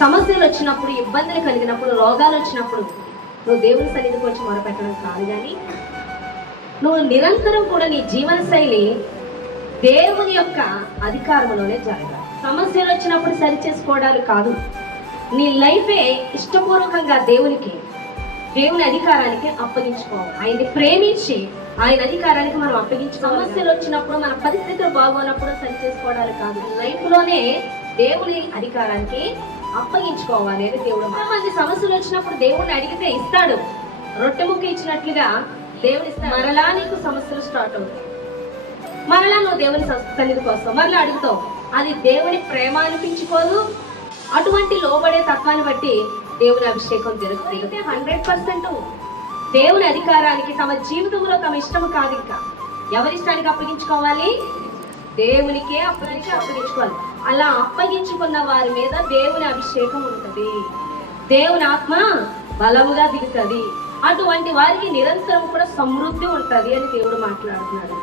సమస్యలు వచ్చినప్పుడు, ఇబ్బందులు కలిగినప్పుడు, రోగాలు వచ్చినప్పుడు నువ్వు దేవుని సన్నిధికి వచ్చి మొరపెట్టడం కాదు, కానీ నువ్వు నిరంతరం కూడా నీ జీవన శైలి దేవుని యొక్క అధికారంలోనే జరగాలి. సమస్యలు వచ్చినప్పుడు సరి చేసుకోవడాలు కాదు, నీ లైఫే ఇష్టపూర్వకంగా దేవుని అధికారానికి అప్పగించుకోవాలి. ఆయన్ని ప్రేమించి ఆయన అధికారానికి మనం అప్పగించుకోవాలి. సమస్యలు వచ్చినప్పుడు, మన పరిస్థితులు బాగోనప్పుడు సరి చేసుకోవడాలు కాదు, లైఫ్ లోనే దేవుని అధికారానికి అప్పగించుకోవాలి అని దేవుడు. మంది సమస్యలు వచ్చినప్పుడు దేవుడిని అడిగితే ఇస్తాడు, రొట్టె ముక్క ఇచ్చినట్లుగా దేవుడు ఇస్తాడు. మరలా నీకు సమస్యలు స్టార్ట్ అవుతాయి, మరలా నువ్వు దేవుని సన్నిధికి వస్తావు, మరలా అడుగుతావు. అది దేవుని ప్రేమ అనిపించుకోదు. అటువంటి లోబడే తత్వాన్ని బట్టి దేవుని అభిషేకం జరుగుతుంది. 100% దేవుని అధికారానికి తమ జీవితంలో తమ ఇష్టము కాదు, ఇంకా ఎవరిష్టానికి అప్పగించుకోవాలి? దేవునికే అప్పగించుకోవాలి. అలా అప్పగించుకున్న వారి మీద దేవుని అభిషేకం ఉంటుంది, దేవుని ఆత్మ బలముగా దిగుతుంది. అటువంటి వారికి నిరంతరం కూడా సమృద్ధి ఉంటుంది అని దేవుడు మాట్లాడుతున్నాడు.